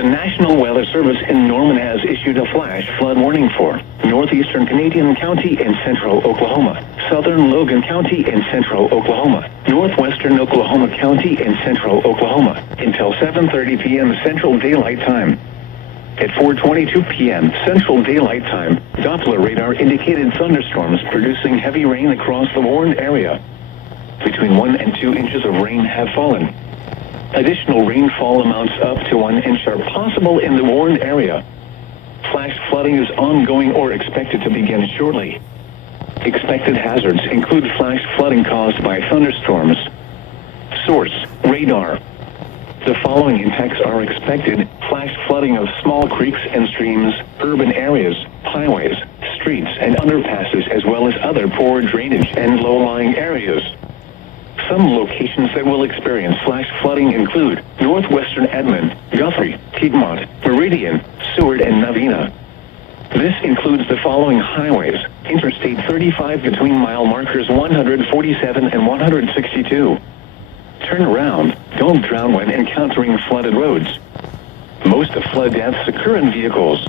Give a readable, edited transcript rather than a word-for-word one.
The National Weather Service in Norman has issued a flash flood warning for Northeastern Canadian County in central Oklahoma, southern Logan County in central Oklahoma, northwestern Oklahoma County in central Oklahoma, until 7:30 p.m. Central Daylight Time. At 4:22 p.m. Central Daylight Time, Doppler radar indicated thunderstorms producing heavy rain across the warned area. Between 1 and 2 inches of rain have fallen. Additional rainfall amounts up to 1 inch are possible in the warned area. Flash flooding is ongoing or expected to begin shortly. Expected hazards include flash flooding caused by thunderstorms. Source: radar. The following impacts are expected: flash flooding of small creeks and streams, urban areas, highways, streets and underpasses, as well as other poor drainage and low-lying areas. Some locations that will experience flash flooding include Northwestern Edmond, Guthrie, Piedmont, Meridian, Seward, and Navina. This includes the following highways: Interstate 35 between mile markers 147 and 162. Turn around, don't drown when encountering flooded roads. Most of flood deaths occur in vehicles.